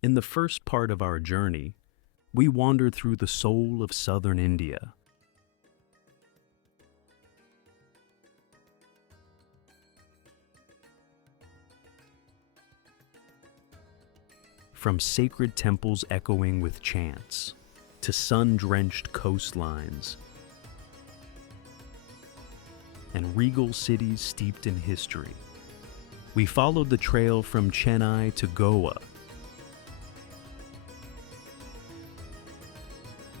In the first part of our journey, we wandered through the soul of southern India. From sacred temples echoing with chants, to sun-drenched coastlines, and regal cities steeped in history. We followed the trail from Chennai to Goa,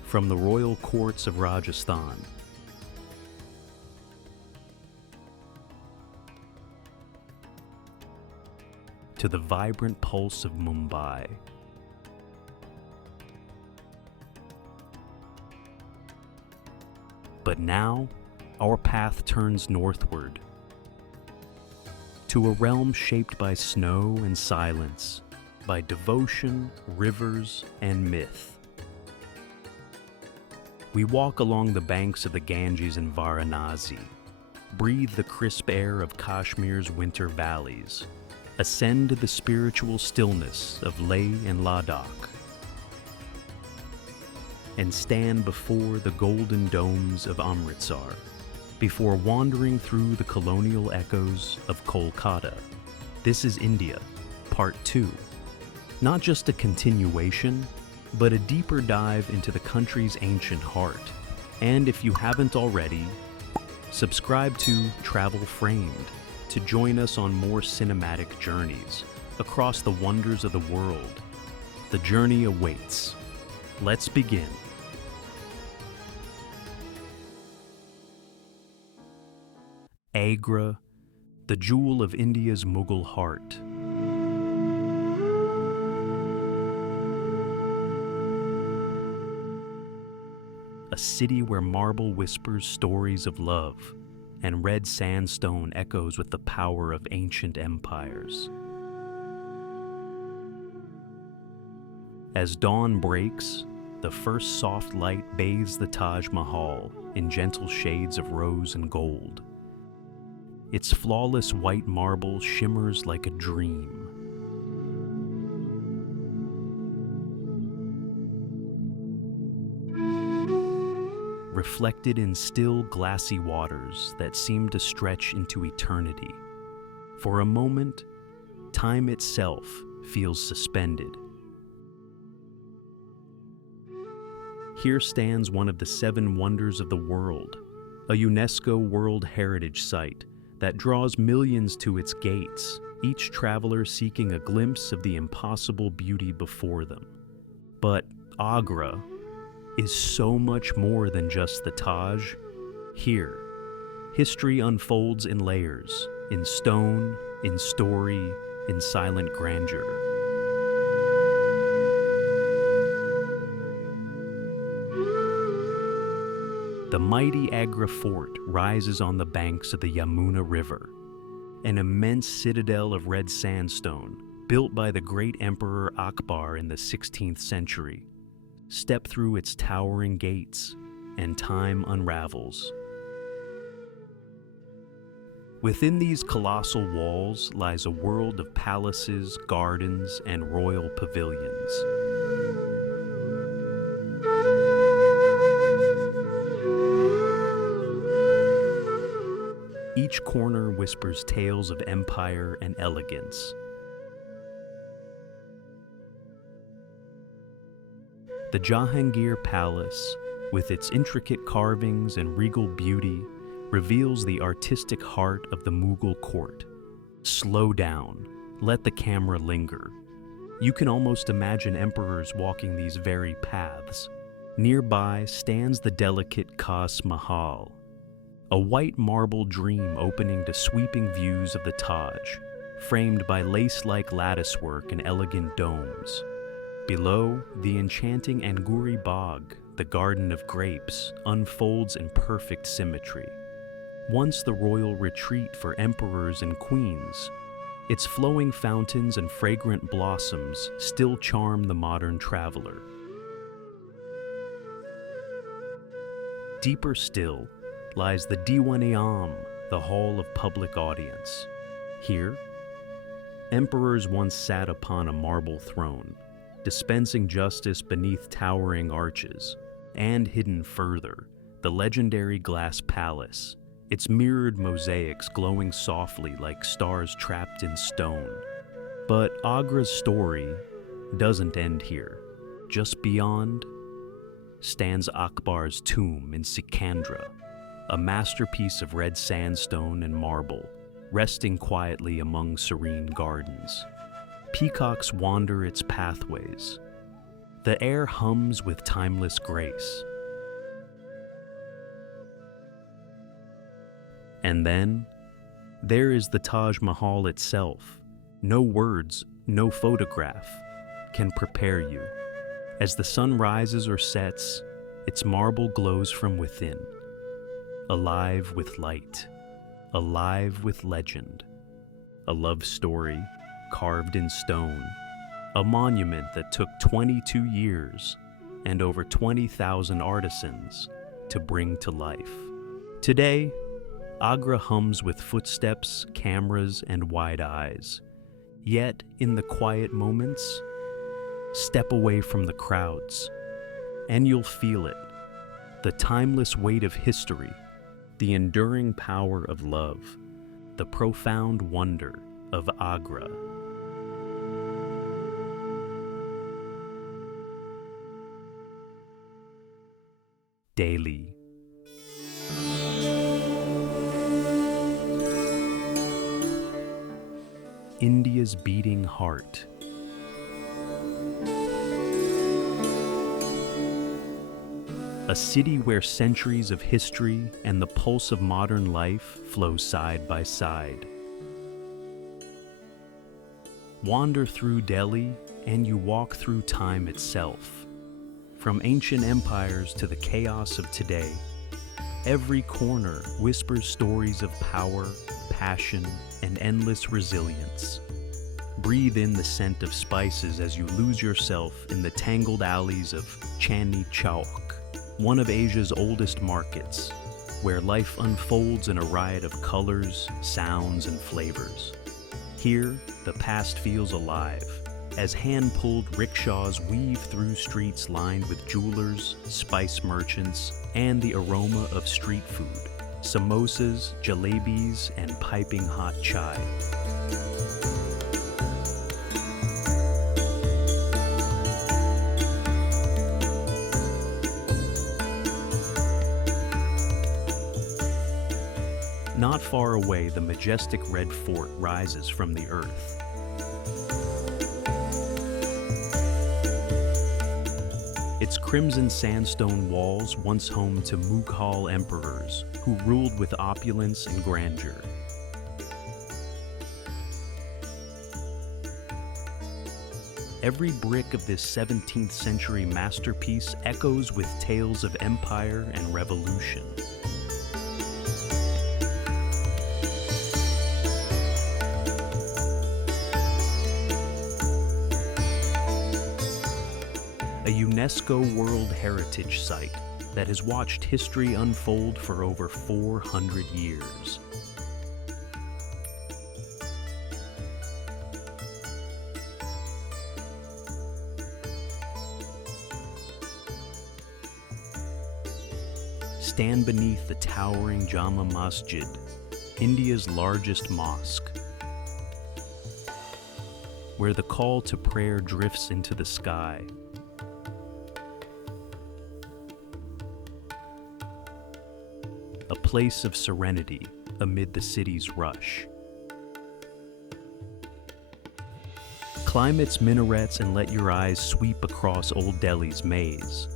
from the royal courts of Rajasthan to the vibrant pulse of Mumbai. But now, our path turns northward, to a realm shaped by snow and silence, by devotion, rivers, and myth. We walk along the banks of the Ganges in Varanasi, breathe the crisp air of Kashmir's winter valleys, ascend the spiritual stillness of Leh and Ladakh, and stand before the golden domes of Amritsar, before wandering through the colonial echoes of Kolkata. This is India, Part 2. Not just a continuation, but a deeper dive into the country's ancient heart. And if you haven't already, subscribe to Travel Framed to join us on more cinematic journeys across the wonders of the world. The journey awaits. Let's begin. Agra, the jewel of India's Mughal heart. A city where marble whispers stories of love, and red sandstone echoes with the power of ancient empires. As dawn breaks, the first soft light bathes the Taj Mahal in gentle shades of rose and gold. Its flawless white marble shimmers like a dream. Reflected in still, glassy waters that seem to stretch into eternity. For a moment, time itself feels suspended. Here stands one of the 7 wonders of the world, a UNESCO World Heritage Site that draws millions to its gates, each traveler seeking a glimpse of the impossible beauty before them. But Agra is so much more than just the Taj. Here, history unfolds in layers, in stone, in story, in silent grandeur. The mighty Agra fort rises on the banks of the Yamuna River, an immense citadel of red sandstone built by the great Emperor Akbar in the 16th century. Step through its towering gates, and time unravels. Within these colossal walls lies a world of palaces, gardens, and royal pavilions. Each corner whispers tales of empire and elegance. The Jahangir Palace, with its intricate carvings and regal beauty, reveals the artistic heart of the Mughal court. Slow down, let the camera linger. You can almost imagine emperors walking these very paths. Nearby stands the delicate Taj Mahal, a white marble dream opening to sweeping views of the Taj, framed by lace-like latticework and elegant domes. Below, the enchanting Anguri Bagh, the Garden of Grapes, unfolds in perfect symmetry. Once the royal retreat for emperors and queens, its flowing fountains and fragrant blossoms still charm the modern traveler. Deeper still lies the Diwan-e-Am, the hall of public audience. Here, emperors once sat upon a marble throne, dispensing justice beneath towering arches. And hidden further, the legendary glass palace, its mirrored mosaics glowing softly like stars trapped in stone. But Agra's story doesn't end here. Just beyond stands Akbar's tomb in Sikandra, a masterpiece of red sandstone and marble, resting quietly among serene gardens. Peacocks wander its pathways. The air hums with timeless grace. And then, there is the Taj Mahal itself. No words, no photograph can prepare you. As the sun rises or sets, its marble glows from within, alive with light, alive with legend. A love story carved in stone, a monument that took 22 years and over 20,000 artisans to bring to life. Today, Agra hums with footsteps, cameras, and wide eyes. Yet, in the quiet moments, step away from the crowds, and you'll feel it. The timeless weight of history, the enduring power of love, the profound wonder of Agra. Daily. India's beating heart. A city where centuries of history and the pulse of modern life flow side by side. Wander through Delhi and you walk through time itself. From ancient empires to the chaos of today, every corner whispers stories of power, passion, and endless resilience. Breathe in the scent of spices as you lose yourself in the tangled alleys of Chandni Chowk, one of Asia's oldest markets, where life unfolds in a riot of colors, sounds, and flavors. Here, the past feels alive, as hand-pulled rickshaws weave through streets lined with jewelers, spice merchants, and the aroma of street food, samosas, jalebis, and piping hot chai. Not far away, the majestic red fort rises from the earth. Its crimson sandstone walls once home to Mughal emperors who ruled with opulence and grandeur. Every brick of this 17th century masterpiece echoes with tales of empire and revolution. A UNESCO World Heritage Site that has watched history unfold for over 400 years. Stand beneath the towering Jama Masjid, India's largest mosque, where the call to prayer drifts into the sky. A place of serenity amid the city's rush. Climb its minarets and let your eyes sweep across Old Delhi's maze.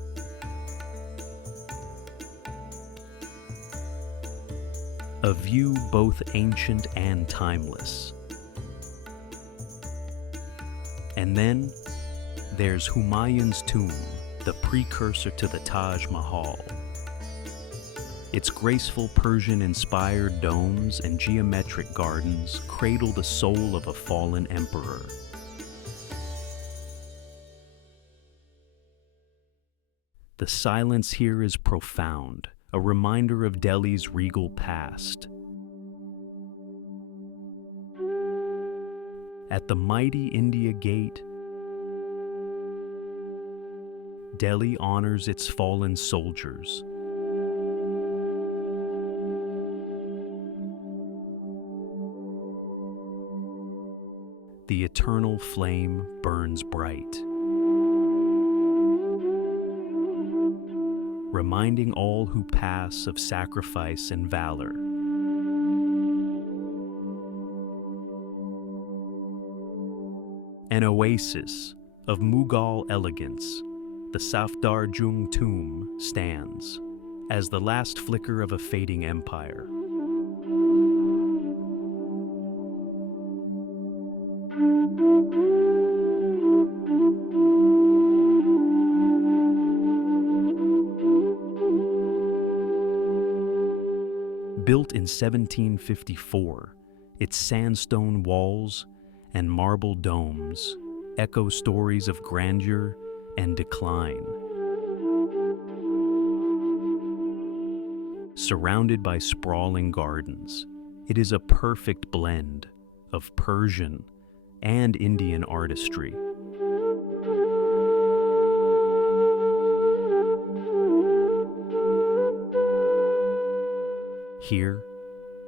A view both ancient and timeless. And then there's Humayun's tomb, the precursor to the Taj Mahal. Its graceful Persian-inspired domes and geometric gardens cradle the soul of a fallen emperor. The silence here is profound, a reminder of Delhi's regal past. At the mighty India Gate, Delhi honors its fallen soldiers. The eternal flame burns bright, reminding all who pass of sacrifice and valor. An oasis of Mughal elegance, the Safdarjung tomb stands as the last flicker of a fading empire. Built in 1754, its sandstone walls and marble domes echo stories of grandeur and decline. Surrounded by sprawling gardens, it is a perfect blend of Persian and Indian artistry. Here,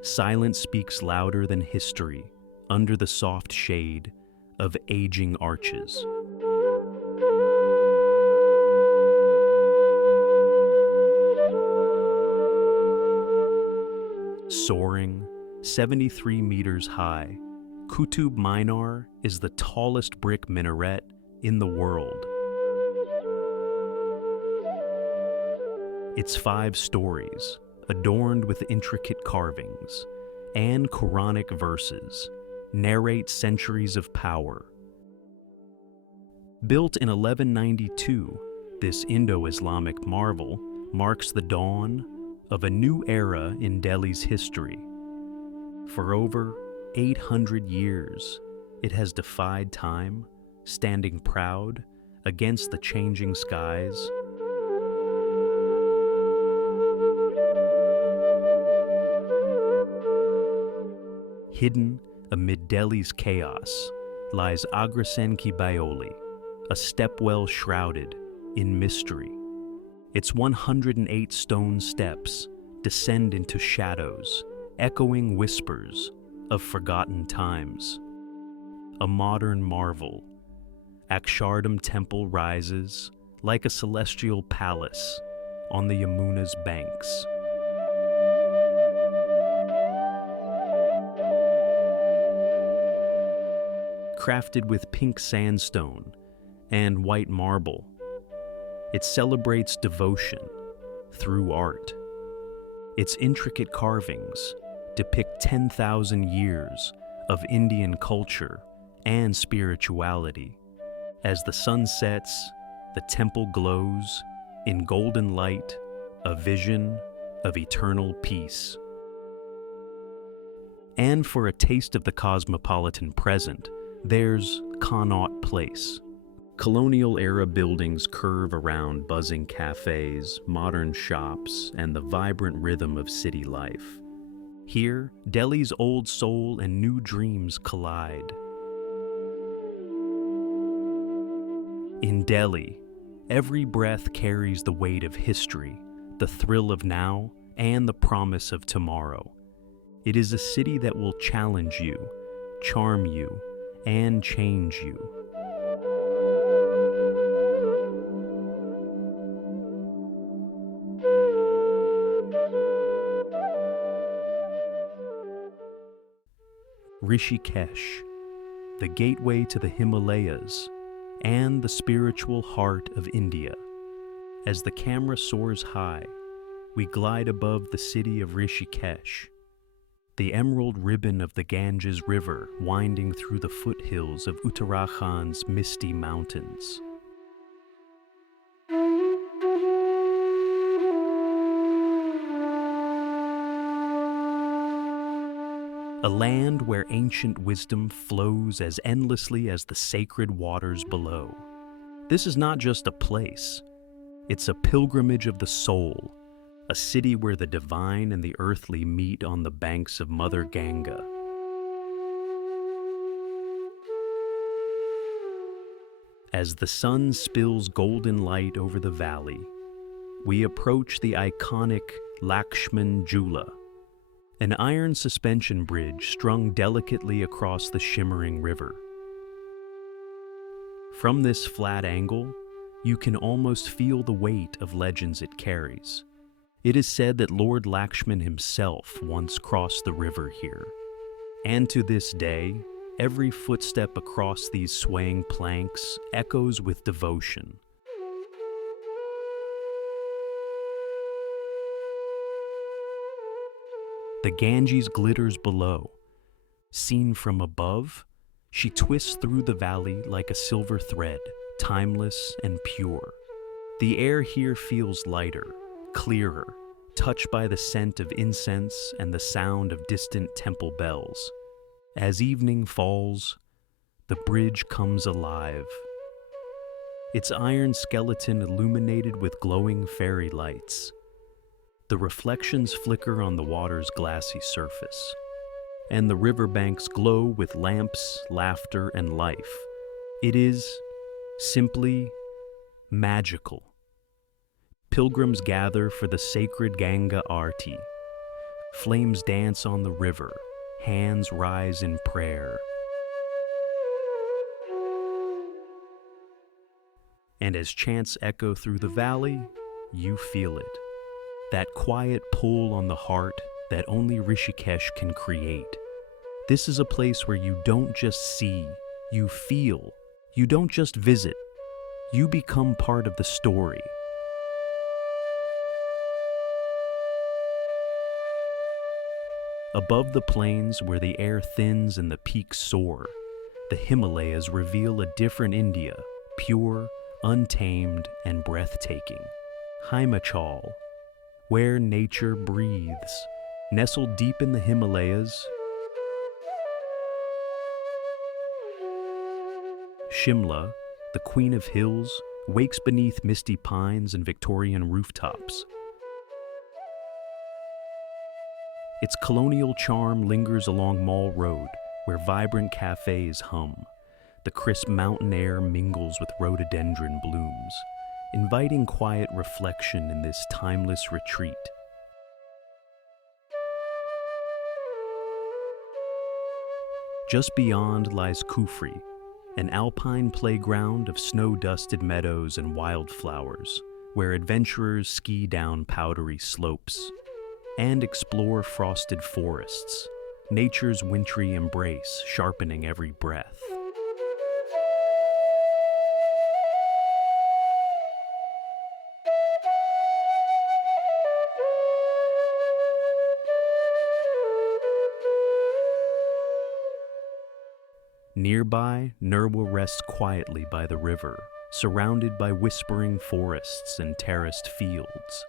silence speaks louder than history under the soft shade of aging arches. Soaring 73 meters high, Qutub Minar is the tallest brick minaret in the world. Its 5 stories, adorned with intricate carvings and Quranic verses, narrate centuries of power. Built in 1192, this Indo-Islamic marvel marks the dawn of a new era in Delhi's history. For over 800 years, it has defied time, standing proud against the changing skies. Hidden amid Delhi's chaos lies Agrasen Ki Baoli, a stepwell shrouded in mystery. Its 108 stone steps descend into shadows, echoing whispers of forgotten times. A modern marvel, Akshardham Temple rises like a celestial palace on the Yamuna's banks. Crafted with pink sandstone and white marble, it celebrates devotion through art. Its intricate carvings depict 10,000 years of Indian culture and spirituality. As the sun sets, the temple glows in golden light, a vision of eternal peace. And for a taste of the cosmopolitan present, there's Connaught Place. Colonial-era buildings curve around buzzing cafes, modern shops, and the vibrant rhythm of city life. Here, Delhi's old soul and new dreams collide. In Delhi, every breath carries the weight of history, the thrill of now, and the promise of tomorrow. It is a city that will challenge you, charm you, and change you. Rishikesh, the gateway to the Himalayas and the spiritual heart of India. As the camera soars high, we glide above the city of Rishikesh, the emerald ribbon of the Ganges River winding through the foothills of Uttarakhand's misty mountains. A land where ancient wisdom flows as endlessly as the sacred waters below. This is not just a place, it's a pilgrimage of the soul, a city where the divine and the earthly meet on the banks of Mother Ganga. As the sun spills golden light over the valley, we approach the iconic Lakshman Jhula, an iron suspension bridge strung delicately across the shimmering river. From this flat angle, you can almost feel the weight of legends it carries. It is said that Lord Lakshman himself once crossed the river here, and to this day, every footstep across these swaying planks echoes with devotion. The Ganges glitters below. Seen from above, she twists through the valley like a silver thread, timeless and pure. The air here feels lighter, clearer, touched by the scent of incense and the sound of distant temple bells. As evening falls, the bridge comes alive, its iron skeleton illuminated with glowing fairy lights. The reflections flicker on the water's glassy surface, and the riverbanks glow with lamps, laughter, and life. It is simply magical. Pilgrims gather for the sacred Ganga Aarti. Flames dance on the river, hands rise in prayer. And as chants echo through the valley, you feel it. That quiet pull on the heart that only Rishikesh can create. This is a place where you don't just see, you feel. You don't just visit, you become part of the story. Above the plains where the air thins and the peaks soar, the Himalayas reveal a different India, pure, untamed, and breathtaking. Himachal, where nature breathes. Nestled deep in the Himalayas, Shimla, the queen of hills, wakes beneath misty pines and Victorian rooftops. Its colonial charm lingers along Mall Road, where vibrant cafes hum. The crisp mountain air mingles with rhododendron blooms, inviting quiet reflection in this timeless retreat. Just beyond lies Kufri, an alpine playground of snow-dusted meadows and wildflowers, where adventurers ski down powdery slopes and explore frosted forests, nature's wintry embrace sharpening every breath. Nearby, Nirwa rests quietly by the river, surrounded by whispering forests and terraced fields,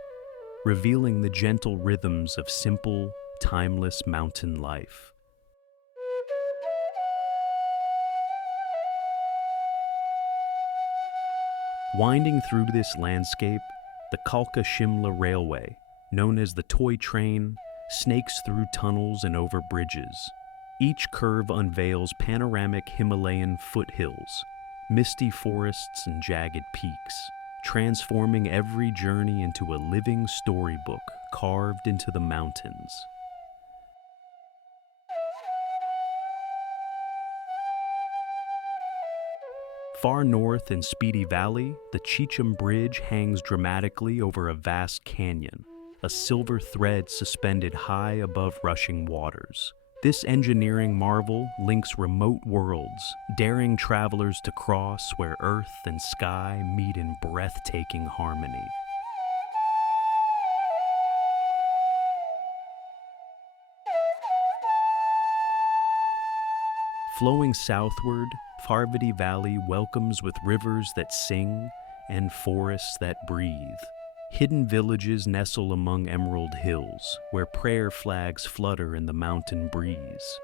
revealing the gentle rhythms of simple, timeless mountain life. Winding through this landscape, the Kalka-Shimla Railway, known as the Toy Train, snakes through tunnels and over bridges. Each curve unveils panoramic Himalayan foothills, misty forests and jagged peaks, transforming every journey into a living storybook carved into the mountains. Far north in Spiti Valley, the Cheecham Bridge hangs dramatically over a vast canyon, a silver thread suspended high above rushing waters. This engineering marvel links remote worlds, daring travelers to cross where earth and sky meet in breathtaking harmony. Flowing southward, Parvati Valley welcomes with rivers that sing and forests that breathe. Hidden villages nestle among emerald hills, where prayer flags flutter in the mountain breeze,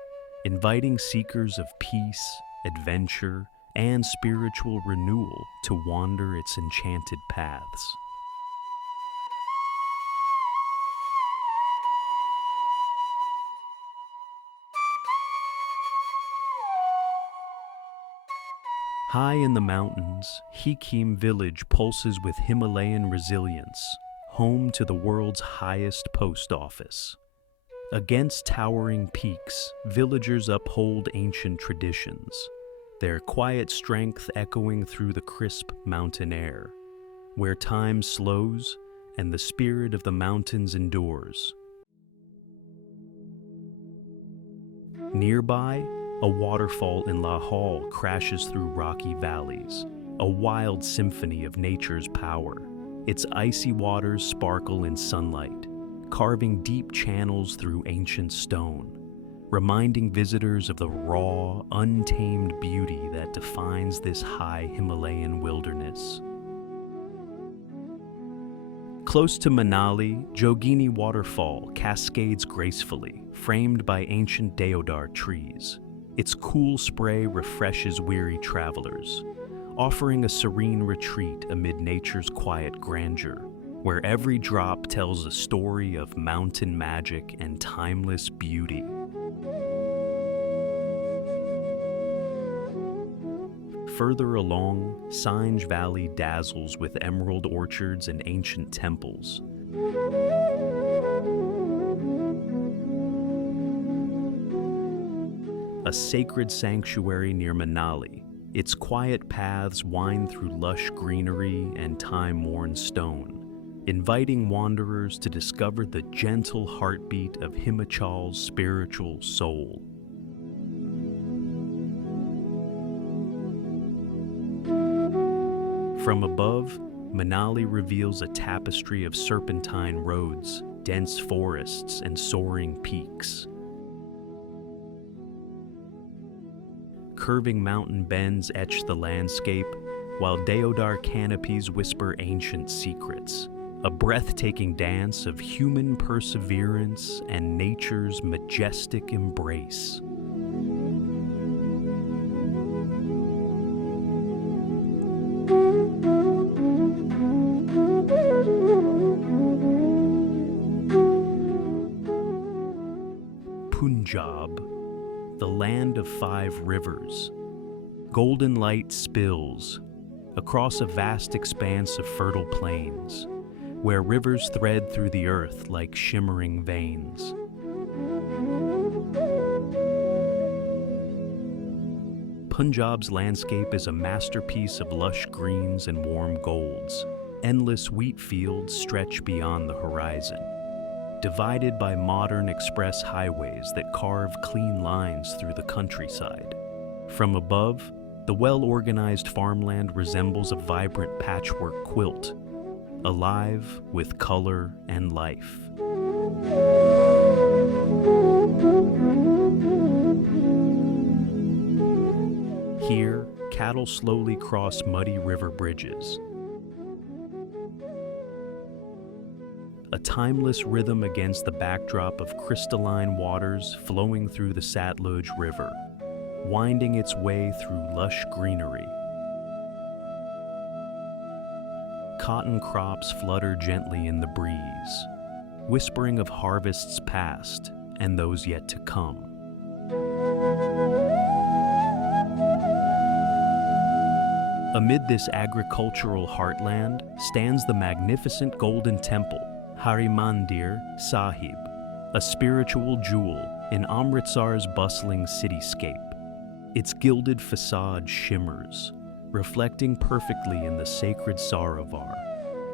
inviting seekers of peace, adventure, and spiritual renewal to wander its enchanted paths. High in the mountains, Hikim village pulses with Himalayan resilience, home to the world's highest post office. Against towering peaks, villagers uphold ancient traditions, their quiet strength echoing through the crisp mountain air, where time slows and the spirit of the mountains endures. Nearby, a waterfall in Lahore crashes through rocky valleys, a wild symphony of nature's power. Its icy waters sparkle in sunlight, carving deep channels through ancient stone, reminding visitors of the raw, untamed beauty that defines this high Himalayan wilderness. Close to Manali, Jogini Waterfall cascades gracefully, framed by ancient deodar trees. Its cool spray refreshes weary travelers, offering a serene retreat amid nature's quiet grandeur, where every drop tells a story of mountain magic and timeless beauty. Further along, Sinj Valley dazzles with emerald orchards and ancient temples. A sacred sanctuary near Manali, its quiet paths wind through lush greenery and time-worn stone, inviting wanderers to discover the gentle heartbeat of Himachal's spiritual soul. From above, Manali reveals a tapestry of serpentine roads, dense forests, and soaring peaks. Curving mountain bends etch the landscape, while deodar canopies whisper ancient secrets, a breathtaking dance of human perseverance and nature's majestic embrace. Punjab, the land of 5 rivers. Golden light spills across a vast expanse of fertile plains, where rivers thread through the earth like shimmering veins. Punjab's landscape is a masterpiece of lush greens and warm golds. Endless wheat fields stretch beyond the horizon, divided by modern express highways that carve clean lines through the countryside. From above, the well-organized farmland resembles a vibrant patchwork quilt, alive with color and life. Here, cattle slowly cross muddy river bridges, a timeless rhythm against the backdrop of crystalline waters flowing through the Satluj River, winding its way through lush greenery. Cotton crops flutter gently in the breeze, whispering of harvests past and those yet to come. Amid this agricultural heartland stands the magnificent Golden Temple, Harimandir Sahib, a spiritual jewel in Amritsar's bustling cityscape. Its gilded facade shimmers, reflecting perfectly in the sacred Sarovar,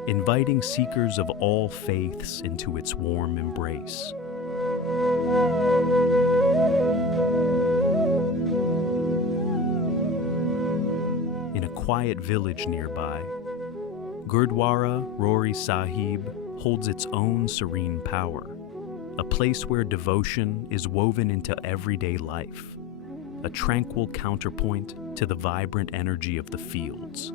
inviting seekers of all faiths into its warm embrace. In a quiet village nearby, Gurdwara Rory Sahib holds its own serene power, a place where devotion is woven into everyday life, a tranquil counterpoint to the vibrant energy of the fields.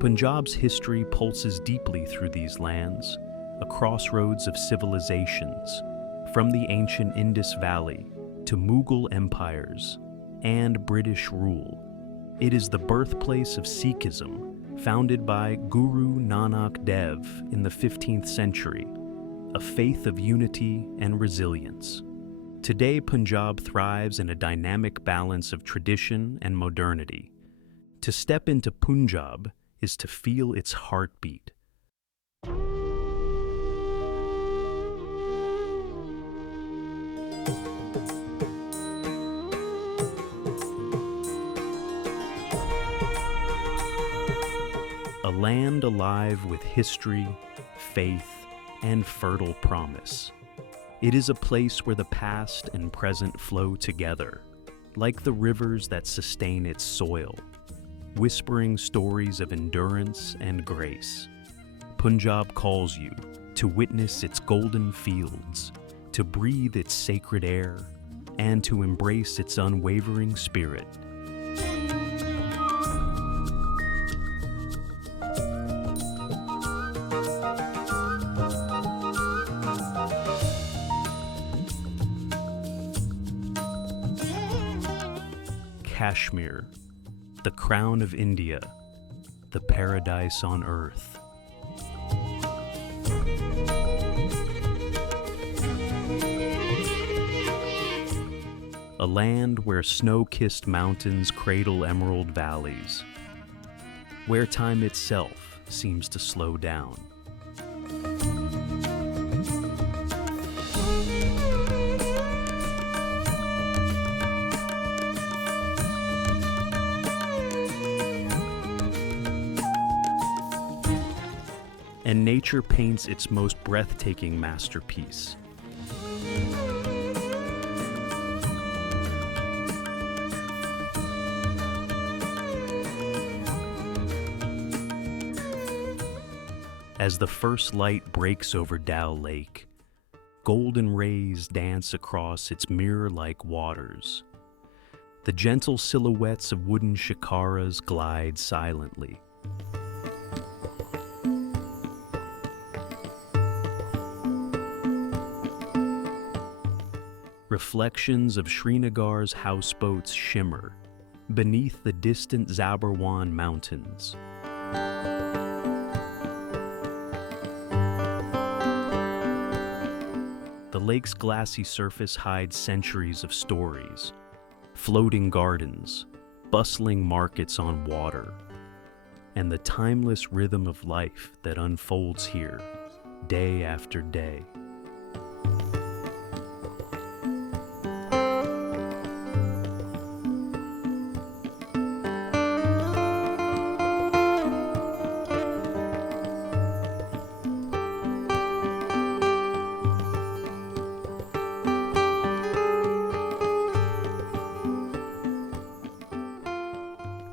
Punjab's history pulses deeply through these lands, a crossroads of civilizations, from the ancient Indus Valley to Mughal empires and British rule. It is the birthplace of Sikhism, founded by Guru Nanak Dev in the 15th century, a faith of unity and resilience. Today, Punjab thrives in a dynamic balance of tradition and modernity. To step into Punjab is to feel its heartbeat. A land alive with history, faith, and fertile promise. It is a place where the past and present flow together, like the rivers that sustain its soil, whispering stories of endurance and grace. Punjab calls you to witness its golden fields, to breathe its sacred air, and to embrace its unwavering spirit. Kashmir, the crown of India, the paradise on earth. A land where snow-kissed mountains cradle emerald valleys, where time itself seems to slow down. And nature paints its most breathtaking masterpiece. As the first light breaks over Dal Lake, golden rays dance across its mirror-like waters. The gentle silhouettes of wooden shikaras glide silently. Reflections of Srinagar's houseboats shimmer beneath the distant Zabarwan Mountains. The lake's glassy surface hides centuries of stories, floating gardens, bustling markets on water, and the timeless rhythm of life that unfolds here, day after day.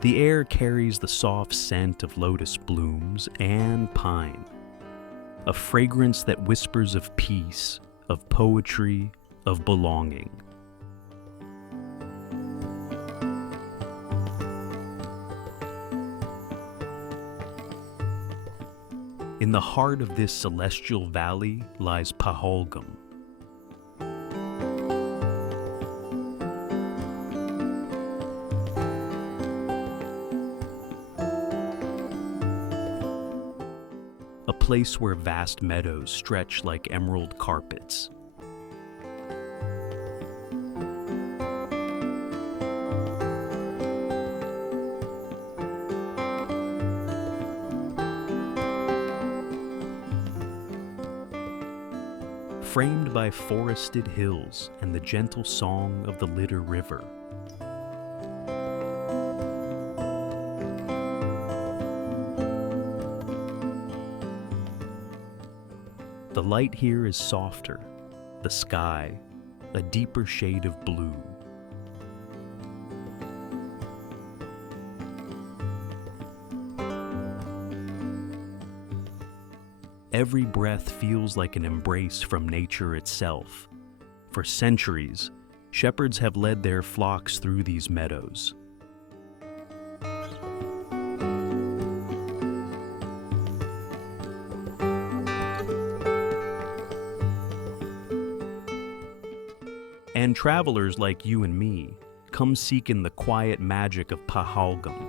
The air carries the soft scent of lotus blooms and pine, a fragrance that whispers of peace, of poetry, of belonging. In the heart of this celestial valley lies Pahalgam, a place where vast meadows stretch like emerald carpets. Framed by forested hills and the gentle song of the Litter River. The light here is softer, the sky, a deeper shade of blue. Every breath feels like an embrace from nature itself. For centuries, shepherds have led their flocks through these meadows. And travelers like you and me come seeking the quiet magic of Pahalgam.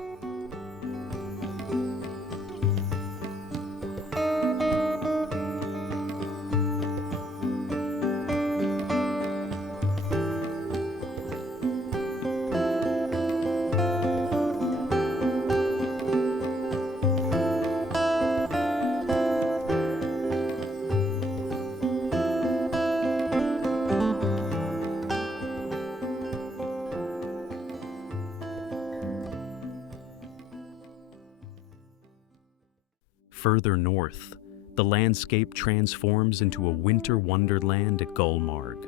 Further north, the landscape transforms into a winter wonderland at Gulmarg,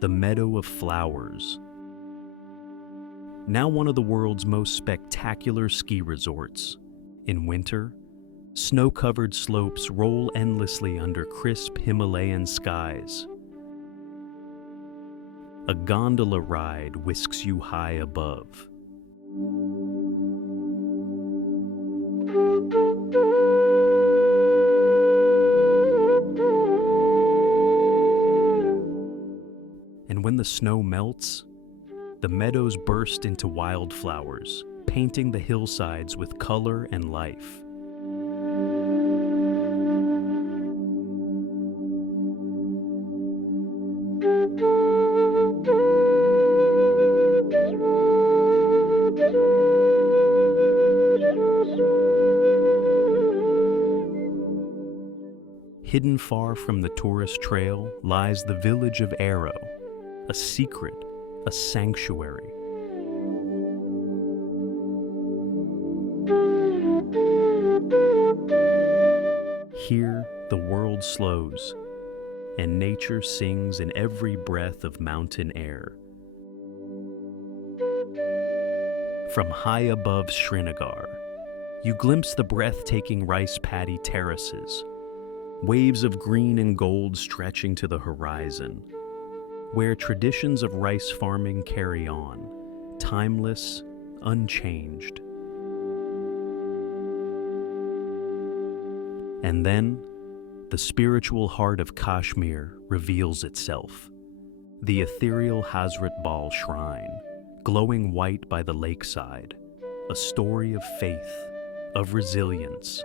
the Meadow of Flowers. Now one of the world's most spectacular ski resorts. In winter, snow-covered slopes roll endlessly under crisp Himalayan skies. A gondola ride whisks you high above. And when the snow melts, the meadows burst into wildflowers, painting the hillsides with color and life. Hidden far from the tourist trail lies the village of Arrow, a secret, a sanctuary. Here, the world slows, and nature sings in every breath of mountain air. From high above Srinagar, you glimpse the breathtaking rice paddy terraces, waves of green and gold stretching to the horizon, where traditions of rice farming carry on, timeless, unchanged. And then, the spiritual heart of Kashmir reveals itself. The ethereal Hazrat Bal Shrine, glowing white by the lakeside, a story of faith, of resilience.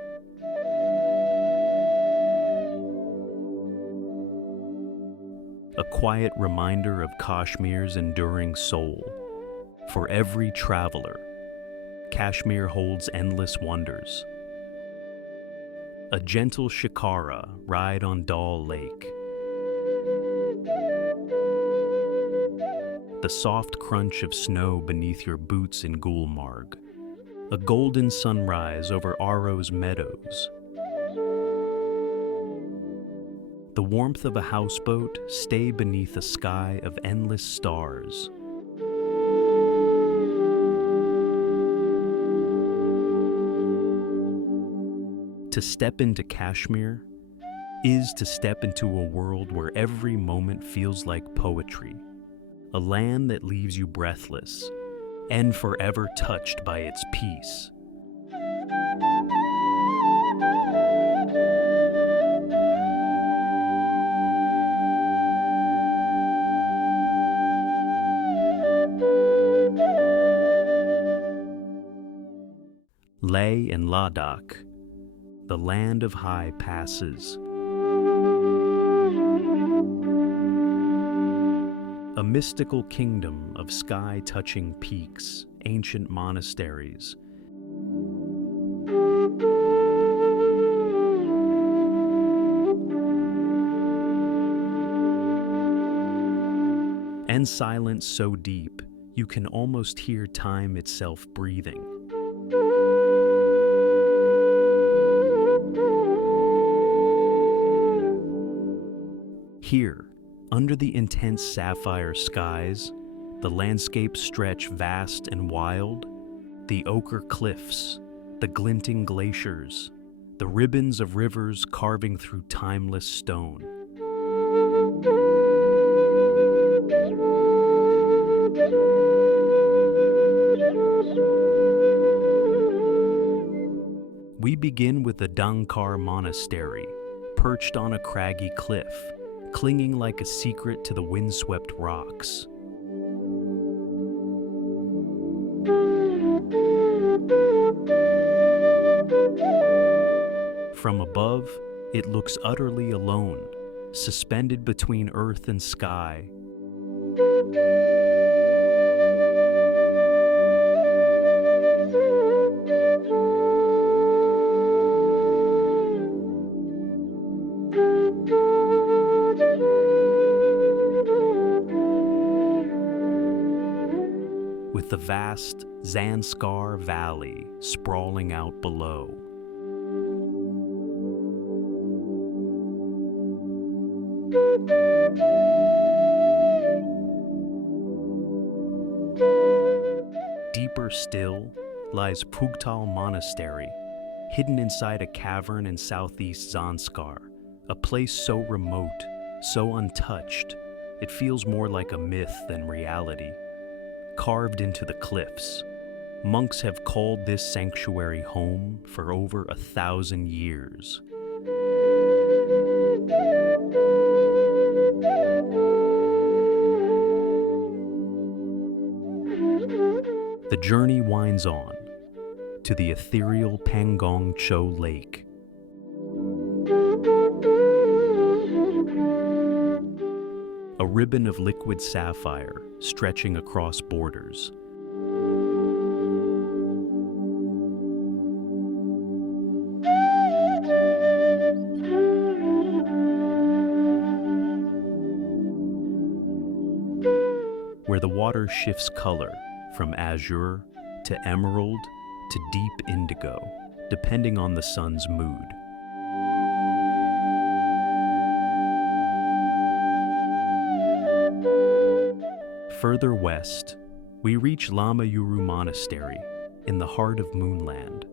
A quiet reminder of Kashmir's enduring soul. For every traveler, Kashmir holds endless wonders. A gentle shikara ride on Dal Lake. The soft crunch of snow beneath your boots in Gulmarg. A golden sunrise over Arrow's meadows. The warmth of a houseboat stay beneath a sky of endless stars. To step into Kashmir is to step into a world where every moment feels like poetry, a land that leaves you breathless and forever touched by its peace. Leh and Ladakh, the land of high passes. A mystical kingdom of sky-touching peaks, ancient monasteries, and silence so deep you can almost hear time itself breathing. Here, under the intense sapphire skies, the landscapes stretch vast and wild, the ochre cliffs, the glinting glaciers, the ribbons of rivers carving through timeless stone. We begin with the Dankar Monastery, perched on a craggy cliff, clinging like a secret to the windswept rocks. From above, it looks utterly alone, suspended between earth and sky. With the vast Zanskar Valley sprawling out below. Deeper still lies Pugtal Monastery, hidden inside a cavern in southeast Zanskar, a place so remote, so untouched, it feels more like a myth than reality. Carved into the cliffs, monks have called this sanctuary home for over 1,000 years. The journey winds on to the ethereal Pangong Cho Lake. A ribbon of liquid sapphire stretching across borders. Where the water shifts color from azure to emerald to deep indigo, depending on the sun's mood. Further west, we reach Lama Yuru Monastery in the heart of Moonland.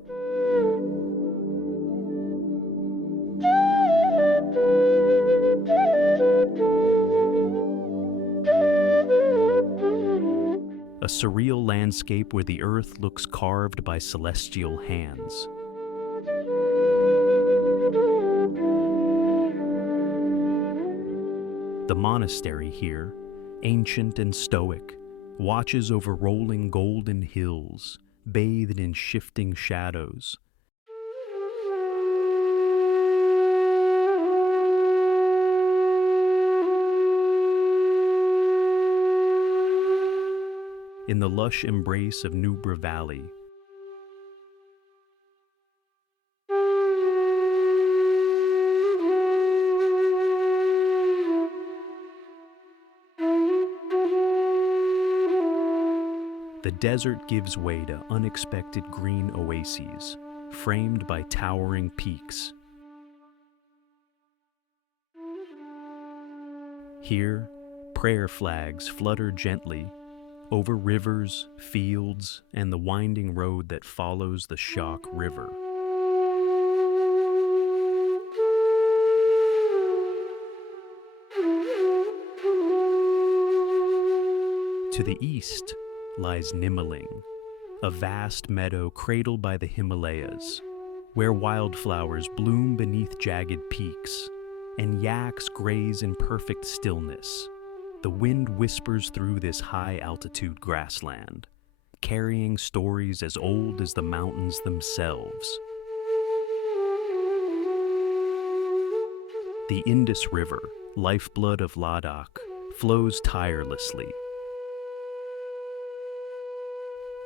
A surreal landscape where the earth looks carved by celestial hands. The monastery here, ancient and stoic, watches over rolling golden hills, bathed in shifting shadows. In the lush embrace of Nubra Valley, the desert gives way to unexpected green oases, framed by towering peaks. Here, prayer flags flutter gently over rivers, fields, and the winding road that follows the Shok River. To the east lies Nimaling, a vast meadow cradled by the Himalayas, where wildflowers bloom beneath jagged peaks and yaks graze in perfect stillness. The wind whispers through this high-altitude grassland, carrying stories as old as the mountains themselves. The Indus River, lifeblood of Ladakh, flows tirelessly,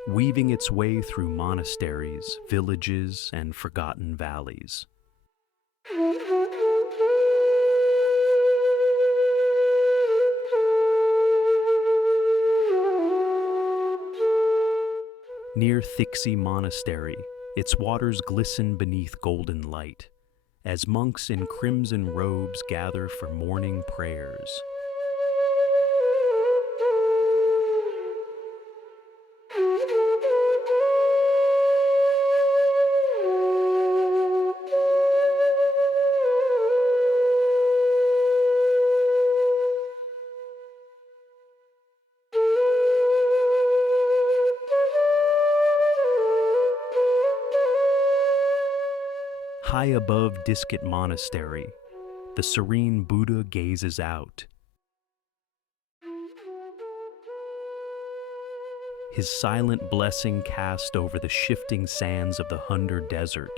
weaving its way through monasteries, villages, and forgotten valleys. Near Thixi Monastery, its waters glisten beneath golden light, as monks in crimson robes gather for morning prayers. High above Diskit Monastery, the serene Buddha gazes out. His silent blessing cast over the shifting sands of the Hunter Desert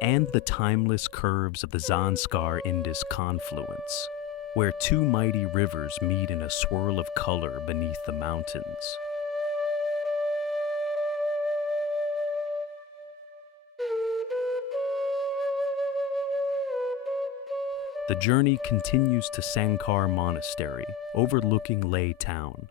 and the timeless curves of the Zanskar-Indus confluence, where two mighty rivers meet in a swirl of color beneath the mountains. The journey continues to Sankar Monastery, overlooking Leh town.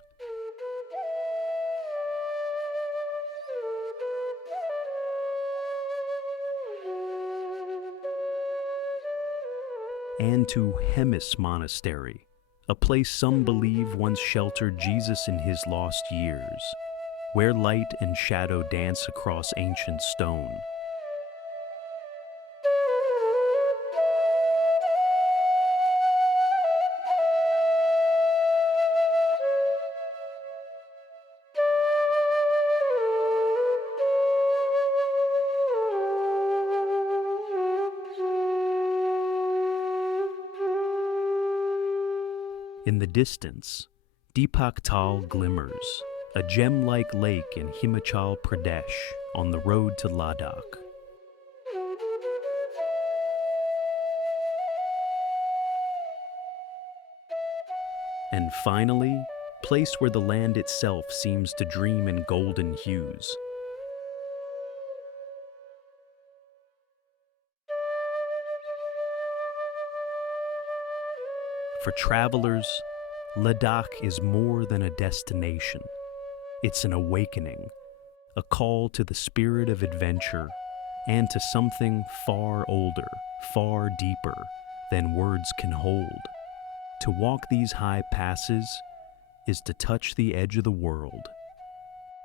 and to Hemis Monastery, a place some believe once sheltered Jesus in his lost years, where light and shadow dance across ancient stone. In the distance, Deepak Tal glimmers, a gem-like lake in Himachal Pradesh on the road to Ladakh. And finally, place where the land itself seems to dream in golden hues. For travelers, Ladakh is more than a destination. It's an awakening, a call to the spirit of adventure and to something far older, far deeper than words can hold. To walk these high passes is to touch the edge of the world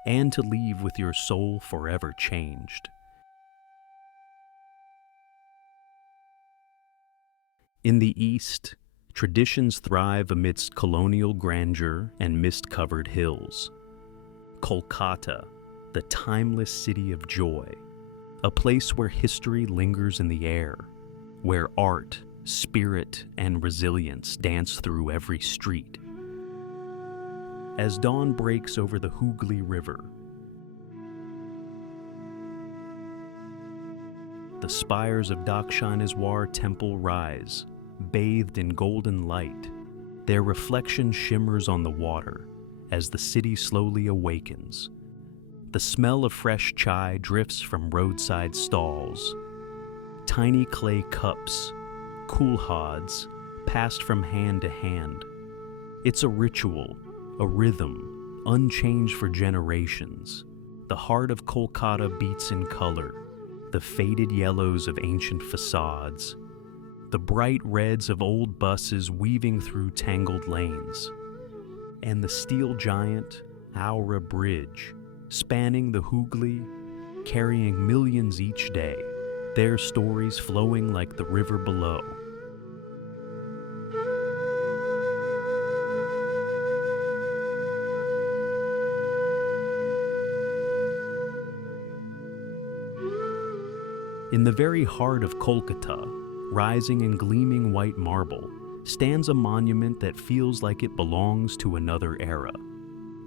and to leave with your soul forever changed. In the East, traditions thrive amidst colonial grandeur and mist-covered hills. Kolkata, the timeless city of joy, a place where history lingers in the air, where art, spirit, and resilience dance through every street. As dawn breaks over the Hooghly River, the spires of Dakshineshwar Temple rise, bathed in golden light. Their reflection shimmers on the water as the city slowly awakens. The smell of fresh chai drifts from roadside stalls. Tiny clay cups, kulhads, passed from hand to hand. It's a ritual, a rhythm, unchanged for generations. The heart of Kolkata beats in color, the faded yellows of ancient facades, the bright reds of old buses weaving through tangled lanes, and the steel giant Howrah Bridge, spanning the Hooghly, carrying millions each day, their stories flowing like the river below. In the very heart of Kolkata, rising in gleaming white marble, stands a monument that feels like it belongs to another era.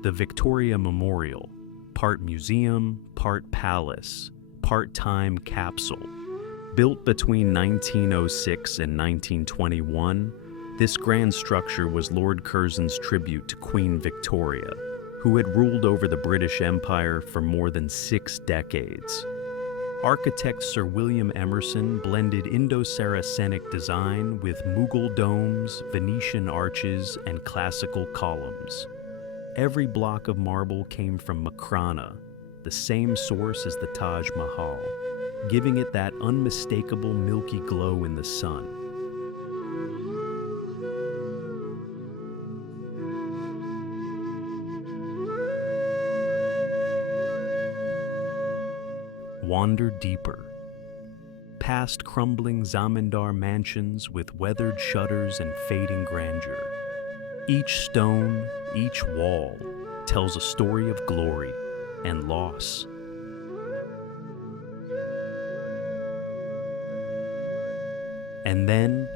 The Victoria Memorial, part museum, part palace, part time capsule. Built between 1906 and 1921, this grand structure was Lord Curzon's tribute to Queen Victoria, who had ruled over the British Empire for more than 6 decades. Architect Sir William Emerson blended Indo-Saracenic design with Mughal domes, Venetian arches, and classical columns. Every block of marble came from Makrana, the same source as the Taj Mahal, giving it that unmistakable milky glow in the sun. Wander deeper, past crumbling zamindar mansions with weathered shutters and fading grandeur. Each stone, each wall, tells a story of glory and loss. And then,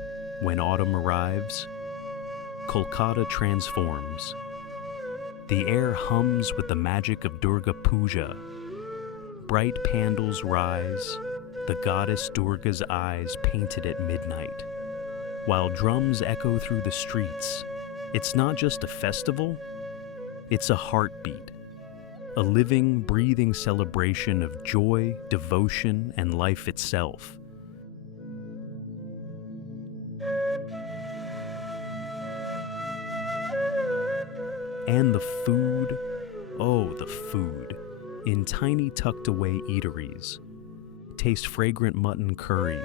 when autumn arrives, Kolkata transforms. The air hums with the magic of Durga Puja. Bright pandals rise, the goddess Durga's eyes painted at midnight. While drums echo through the streets, it's not just a festival, it's a heartbeat. A living, breathing celebration of joy, devotion, and life itself. And the food, oh, the food. In tiny tucked-away eateries, taste fragrant mutton curry,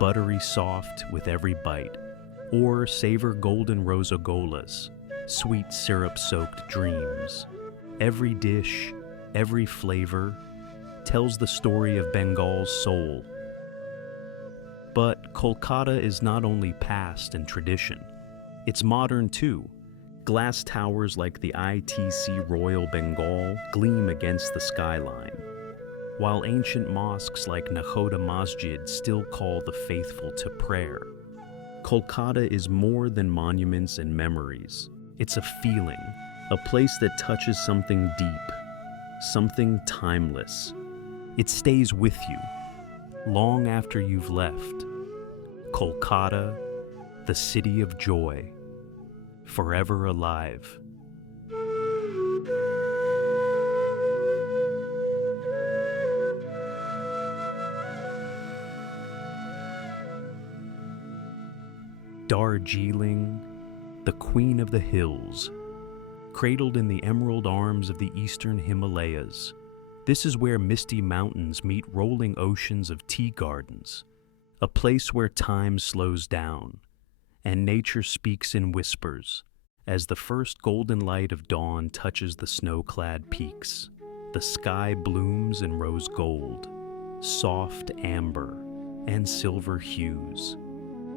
buttery soft with every bite. Or savor golden rosagolas, sweet syrup-soaked dreams. Every dish, every flavor, tells the story of Bengal's soul. But Kolkata is not only past and tradition, it's modern too. Glass towers like the ITC Royal Bengal gleam against the skyline, while ancient mosques like Nakhoda Masjid still call the faithful to prayer. Kolkata is more than monuments and memories. It's a feeling, a place that touches something deep, something timeless. It stays with you, long after you've left. Kolkata, the city of joy, forever alive. Darjeeling, the queen of the hills, cradled in the emerald arms of the eastern Himalayas. This is where misty mountains meet rolling oceans of tea gardens, a place where time slows down and nature speaks in whispers as the first golden light of dawn touches the snow-clad peaks. The sky blooms in rose gold, soft amber, and silver hues.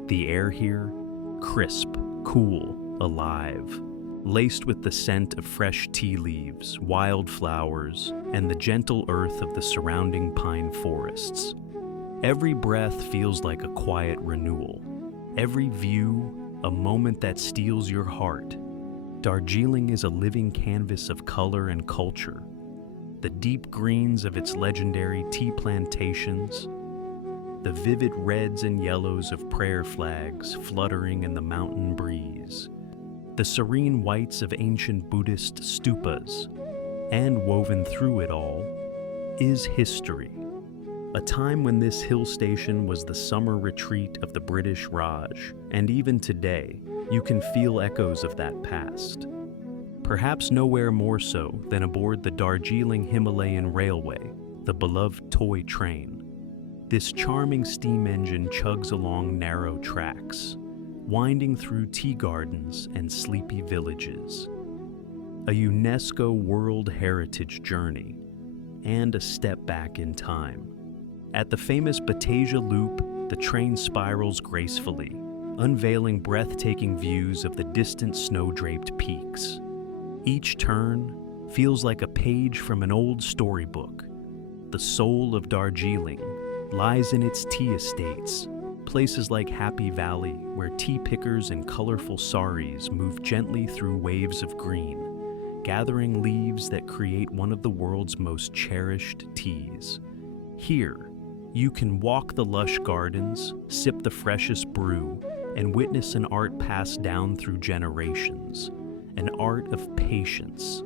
The air here, crisp, cool, alive, laced with the scent of fresh tea leaves, wildflowers, and the gentle earth of the surrounding pine forests. Every breath feels like a quiet renewal. Every view, a moment that steals your heart. Darjeeling is a living canvas of color and culture. The deep greens of its legendary tea plantations, the vivid reds and yellows of prayer flags fluttering in the mountain breeze, the serene whites of ancient Buddhist stupas, and woven through it all is history. A time when this hill station was the summer retreat of the British Raj, and even today, you can feel echoes of that past. Perhaps nowhere more so than aboard the Darjeeling Himalayan Railway, the beloved toy train. This charming steam engine chugs along narrow tracks, winding through tea gardens and sleepy villages. A UNESCO World Heritage journey, and a step back in time. At the famous Batasia Loop, the train spirals gracefully, unveiling breathtaking views of the distant snow-draped peaks. Each turn feels like a page from an old storybook. The soul of Darjeeling lies in its tea estates, places like Happy Valley, where tea pickers in colorful saris move gently through waves of green, gathering leaves that create one of the world's most cherished teas. Here, you can walk the lush gardens, sip the freshest brew, and witness an art passed down through generations, an art of patience,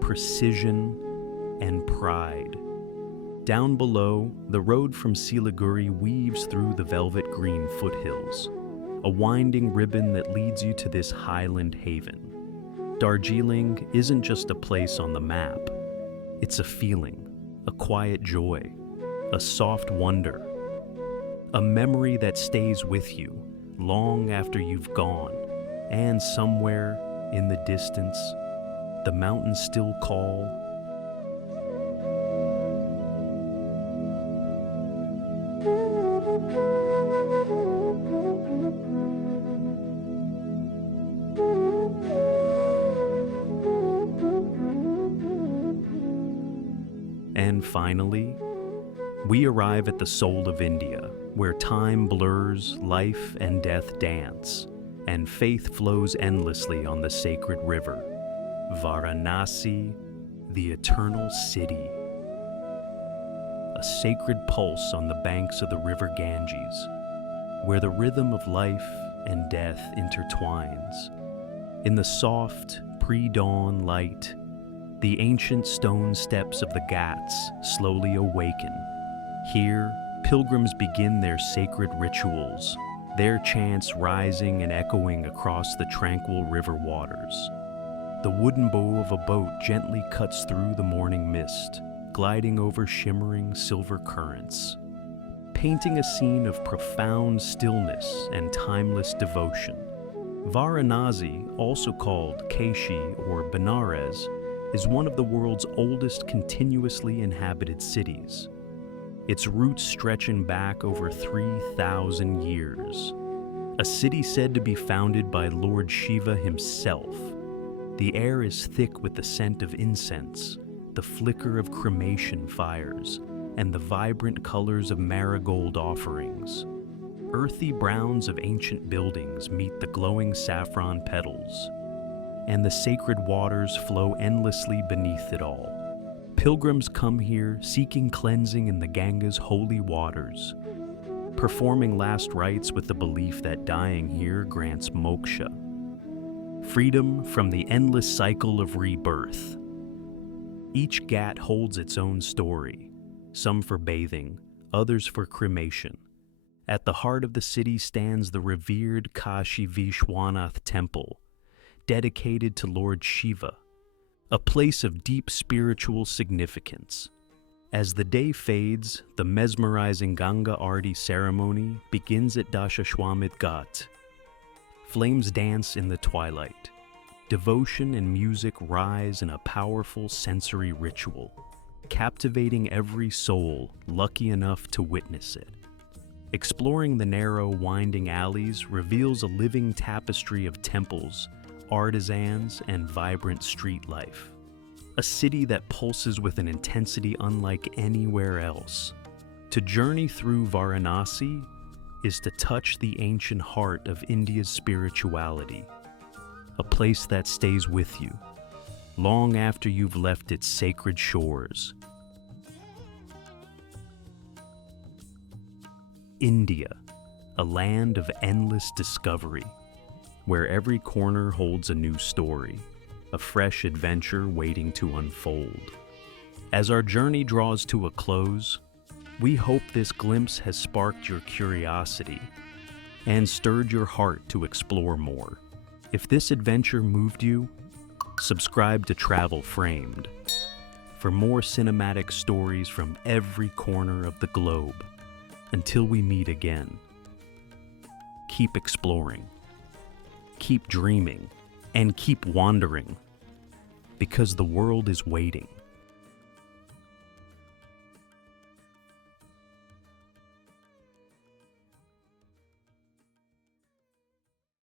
precision, and pride. Down below, the road from Siliguri weaves through the velvet green foothills, a winding ribbon that leads you to this highland haven. Darjeeling isn't just a place on the map. It's a feeling, a quiet joy, a soft wonder, a memory that stays with you long after you've gone, and somewhere in the distance, the mountains still call. And finally, we arrive at the soul of India, where time blurs, life and death dance, and faith flows endlessly on the sacred river. Varanasi, the eternal city. A sacred pulse on the banks of the river Ganges, where the rhythm of life and death intertwines. In the soft, pre-dawn light, the ancient stone steps of the Ghats slowly awaken. Here, pilgrims begin their sacred rituals, their chants rising and echoing across the tranquil river waters. The wooden bow of a boat gently cuts through the morning mist, gliding over shimmering silver currents. painting a scene of profound stillness and timeless devotion. Varanasi, also called Kashi or Benares, is one of the world's oldest continuously inhabited cities. Its roots stretching back over 3,000 years. A city said to be founded by Lord Shiva himself. The air is thick with the scent of incense, the flicker of cremation fires, and the vibrant colors of marigold offerings. Earthy browns of ancient buildings meet the glowing saffron petals, and the sacred waters flow endlessly beneath it all. Pilgrims come here seeking cleansing in the Ganga's holy waters, performing last rites with the belief that dying here grants moksha, freedom from the endless cycle of rebirth. Each Ghat holds its own story, some for bathing, others for cremation. At the heart of the city stands the revered Kashi Vishwanath Temple, dedicated to Lord Shiva, a place of deep spiritual significance. As the day fades, the mesmerizing Ganga Aarti ceremony begins at Dashashwamedh Ghat. Flames dance in the twilight. Devotion and music rise in a powerful sensory ritual, captivating every soul lucky enough to witness it. Exploring the narrow, winding alleys reveals a living tapestry of temples, artisans, and vibrant street life. A city that pulses with an intensity unlike anywhere else. To journey through Varanasi is to touch the ancient heart of India's spirituality, a place that stays with you long after you've left its sacred shores. India, a land of endless discovery, where every corner holds a new story, a fresh adventure waiting to unfold. As our journey draws to a close, we hope this glimpse has sparked your curiosity and stirred your heart to explore more. If this adventure moved you, subscribe to Travel Framed for more cinematic stories from every corner of the globe. Until we meet again, keep exploring, keep dreaming, and keep wandering, because the world is waiting.